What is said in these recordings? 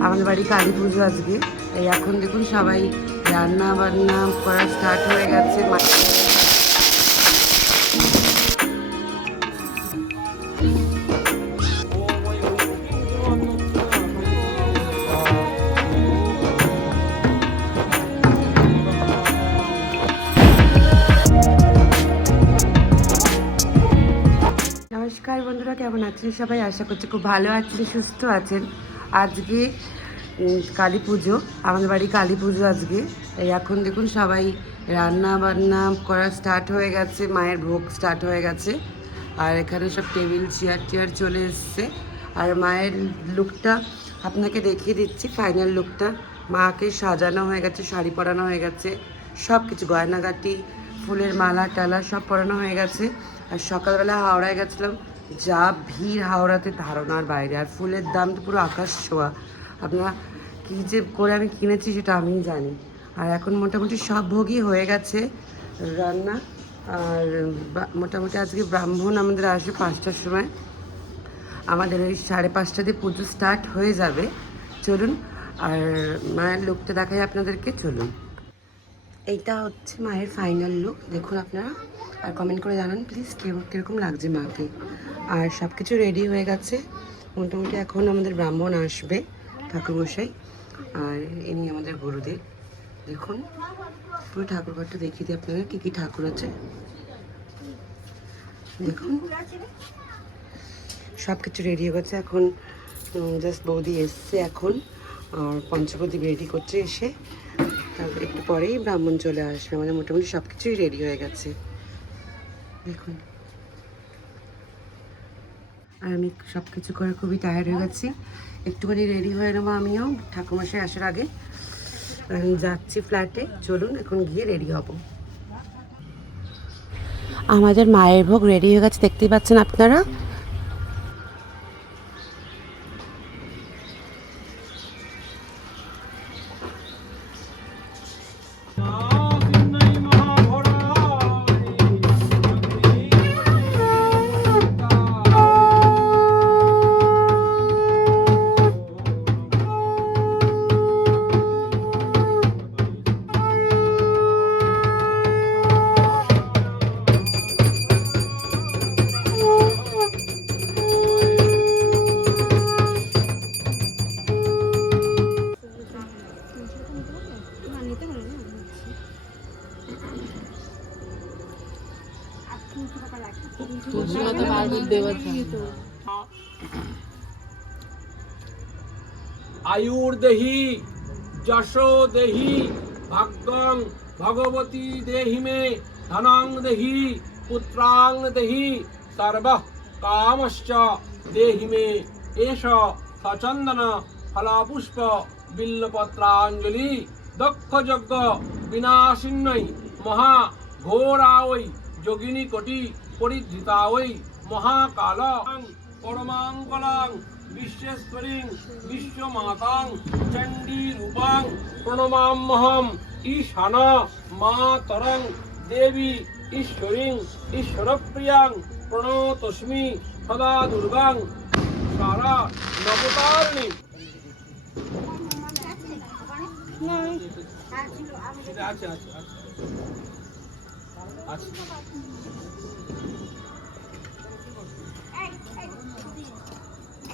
আমাদের বাড়ি কালী পুজো আজকে। এই এখন দেখুন সবাই রান্না বান্না করা স্টার্ট হয়ে গেছে। নমস্কার বন্ধুরা, কেমন আছেন সবাই? আশা করছি খুব ভালো আছেন, সুস্থ আছেন। আজকে কালী পুজো, আমাদের বাড়ি কালী পুজো আজকে। এই এখন দেখুন সবাই রান্না বান্না করা স্টার্ট হয়ে গেছে, মায়ের ভোগ স্টার্ট হয়ে গেছে। আর এখানে সব টেবিল চেয়ার টেয়ার চলে এসছে। আর মায়ের লুকটা আপনাকে দেখিয়ে দিচ্ছি ফাইনাল লুকটা মাকে সাজানো হয়ে গেছে, শাড়ি পরানো হয়ে গেছে সব কিছু গয়নাগাটি, ফুলের মালা টালা সব পরানো হয়ে গেছে। আর সকালবেলা হাওড়ায় গেছিলাম যা ভিড় হাওড়াতে ধারণার বাইরে। আর ফুলের দাম তো পুরো আকাশ ছোঁয়া। আপনারা কী যে করে আমি কিনেছি সেটা আমিই জানি। আর এখন মোটামুটি সব ভোগই হয়ে গেছে রান্না। আর মোটামুটি আজকে ব্রাহ্মণ আমাদের আসবে পাঁচটার সময়। আমাদের ওই সাড়ে পাঁচটাতে পুজো স্টার্ট হয়ে যাবে। চলুন, আর মায়ের লুকটা দেখাই আপনাদেরকে, চলুন। এইটা হচ্ছে মায়ের ফাইনাল লুক দেখুন আপনারা। আর কমেন্ট করে জানান প্লিজ কীরকম লাগছে মাকে। আর সব কিছু রেডি হয়ে গেছে। মোটামুটি এখন আমাদের ব্রাহ্মণ আসবে, ঠাকুরমশাই। আর ইনি আমাদের গুরুদেব। দেখুন, পুরো ঠাকুরঘরটা দেখিয়ে দিই আপনাদের, কী কী ঠাকুর আছে। দেখুন সব কিছু রেডি হয়ে গেছে এখন। জাস্ট বৌদি এসছে এখন, আর পঞ্চপ্রদীপ রেডি করছে এসে। তারপর একটু পরেই ব্রাহ্মণ চলে আসবে। আমাদের মোটামুটি সব কিছুই রেডি হয়ে গেছে। দেখুন। আর আমি সব কিছু করে খুবই টায়ার্ড হয়ে গেছি। একটুখানি রেডি হয়ে নেব আমিও। ঠাকুরমশাই আসার আগে। আমি যাচ্ছি ফ্ল্যাটে চলুন, এখন গিয়ে রেডি হব। আমাদের মায়ের ভোগ রেডি হয়ে গেছে, দেখতেই পাচ্ছেন আপনারা? আয়ুর্দেহি যশো দেহি ভাগ্যং ভগবতী দেহি মে, ধনং দেহি, পুত্রাং দেহি, সর্ব কামশ্চ দেহি মে। এষ সচন্দন ফলাপুষ্প বিল্লপত্রাঞ্জলি দক্ষ যজ্ঞ বিনাশিন্নৈ, মহা ঘোরাওই, যোগিনী কোটি পরিধৃতাওই, মহাকাল পরমাঙ্কলাং বিশ্বেশ্বরীং বিশ্বমাতাং চণ্ডী রূপাং প্রণমাম্যহম ঈশান মাতরং দেবী ঈশ্বরীং ঈশ্বরপ্রিয়াং প্রণতস্মি সদা দুর্গাং সারা নবতারিণী।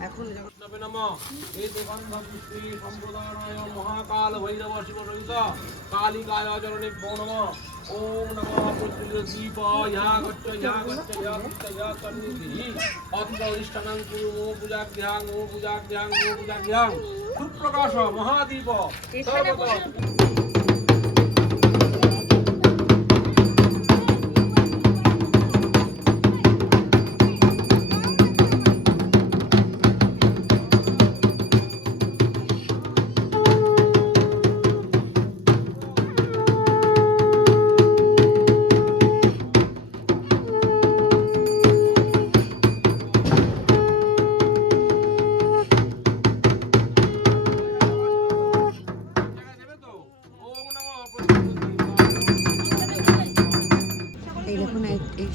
নবে নম এ দেবন্ধ পুষ্টি সম্প্রদানায় মহাকাল ভৈরব শিব সহিত কালিকায় চরণে নম। ওম নমঃ পুত্রিল দীপ ইহা গচ্ছ ইহা গচ্ছ ইহা গচ্ছ ইহা তন্নিধি। অত্র অধিষ্ঠানং কুরু মো পূজাগ্রহাং মো পূজাগ্রহাং মো পূজাগ্রহাং সুপ্রকাশ মহাদীপ। সর্বত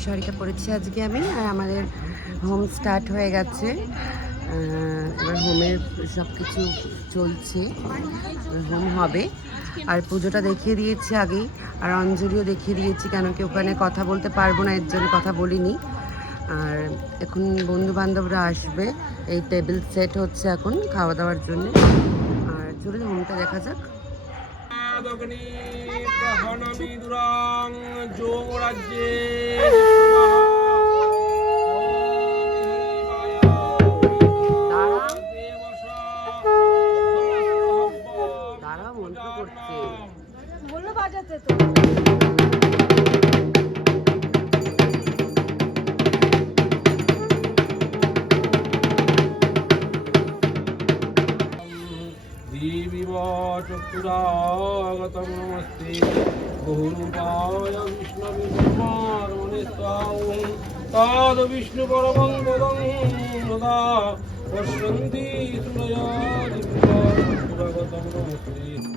শাড়িটা পরেছি আজকে আমি, আর আমাদের হোম স্টার্ট হয়ে গেছে। এবার হোমের সব কিছু চলছে হোম হবে। আর পুজোটা দেখিয়ে দিয়েছি আগেই, আর অঞ্জলিও দেখিয়ে দিয়েছি কেন কি ওখানে কথা বলতে পারব না, এর জন্য কথা বলিনি। আর এখন বন্ধু বান্ধবরা আসবে, এই টেবিল সেট হচ্ছে এখন খাওয়া দাওয়ার জন্য। আর চলুন, হোমটা দেখা যাক। দগ্নি গ্রহণমি দুরং नमस्ते बहुरूपाय विष्णुविष्णुमारमणे स्वां ताद्विष्णुपरमं पदं सदा पश्यन्ति सुरया दिव्यागतं नमस्ते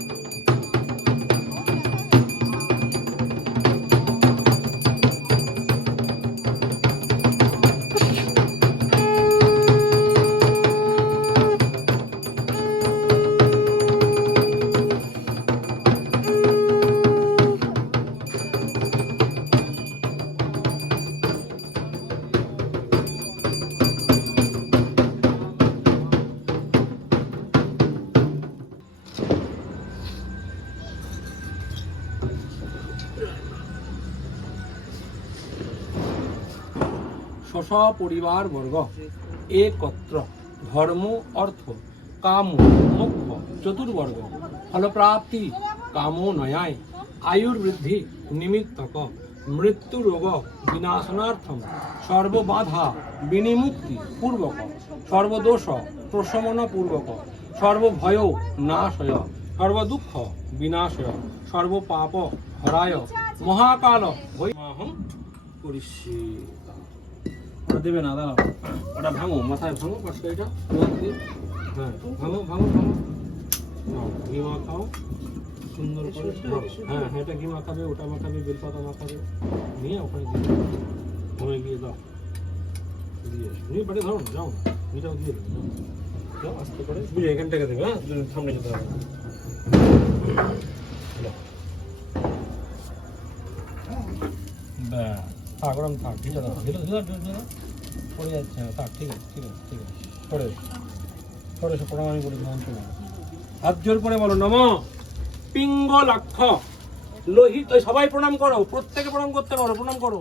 শশ পরিবার বর্গ একত্র। ধর্ম, অর্থ, কাম মোক্ষ চতুর্বর্গ। ফলপ্রাপ্তি, কামো, নয়ায়। আয়ুর্বৃদ্ধি, নিমিত্তক। মৃত্যু রোগ, বিনাশনার্থম। সর্ববাধা, বিনিমুক্তি, পূর্বক। সর্বদোষ প্রশমন পূর্বক সর্বভয়, নাশয়। সর্বদুঃখ, বিনাশয়। সর্বপাপ, হরায়। মহাকাল বৈমাহম করিষ্যে। ওটা দেবে না দাঁড়াও। ওটা ভাঙো মাথায় ভাঙো দিয়ে। হ্যাঁ ভাঙো ভাঙো ভাঙো নাও, ঘি মাখাও। সুন্দর করে হ্যাঁ হ্যাঁ এটা ঘি মাখাবে ওটা মাখাবে বেলপাতা মাখাবে। নিয়ে ওখানে দিয়ে ওখানে গিয়ে দাও। দিয়ে নিয়ে বাড়ি ধরো না, যাও ঘিটাও দিয়ে দেবে যাও। আস্তে করে। বুঝে এখান থেকে দেবে হ্যাঁ? সামনে যেতে হবে। যাও। ব্যাস। থাক ওরকম থাক ঠিক আছে ধীরে ধীরে ধীরে পড়ে যাচ্ছে হ্যাঁ, থাক ঠিক আছে ঠিক আছে ঠিক আছে পড়ে পড়ে এসো প্রণামী করে মন্ত্র বলো হাত জোর করে বলো নম। পিঙ্গলাক্ষ। লোহিত ওই সবাই প্রণাম করো প্রত্যেকে প্রণাম করতে পারো প্রণাম করো।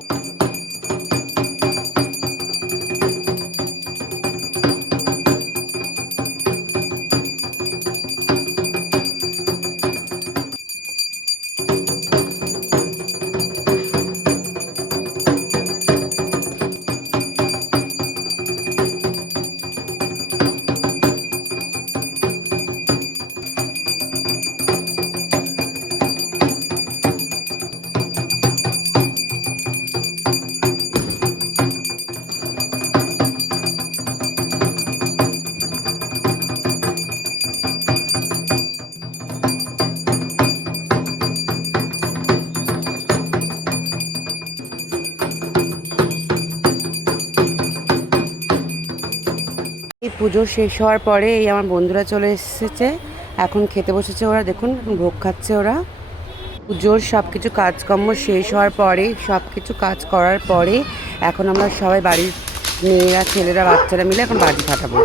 পুজো শেষ হওয়ার পরে এই আমার বন্ধুরা চলে এসেছে। এখন খেতে বসেছে ওরা, দেখুন, ভোগ খাচ্ছে ওরা। পুজোর সব কিছু কাজকর্ম শেষ হওয়ার পরে সব কিছু কাজ করার পরে এখন আমরা সবাই বাড়ির মেয়েরা, ছেলেরা, বাচ্চারা মিলে এখন বাড়ি ফাটাবো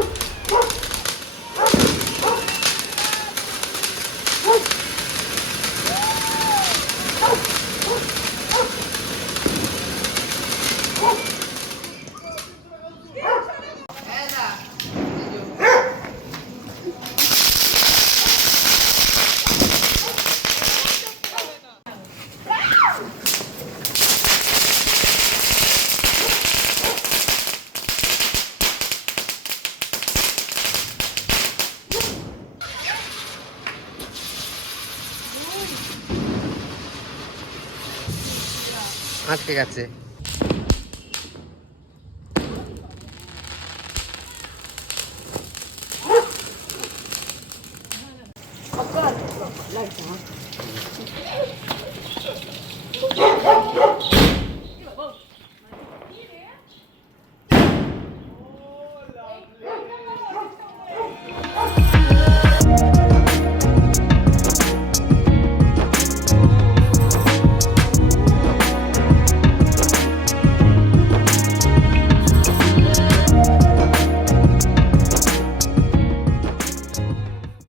আটকে গেছে।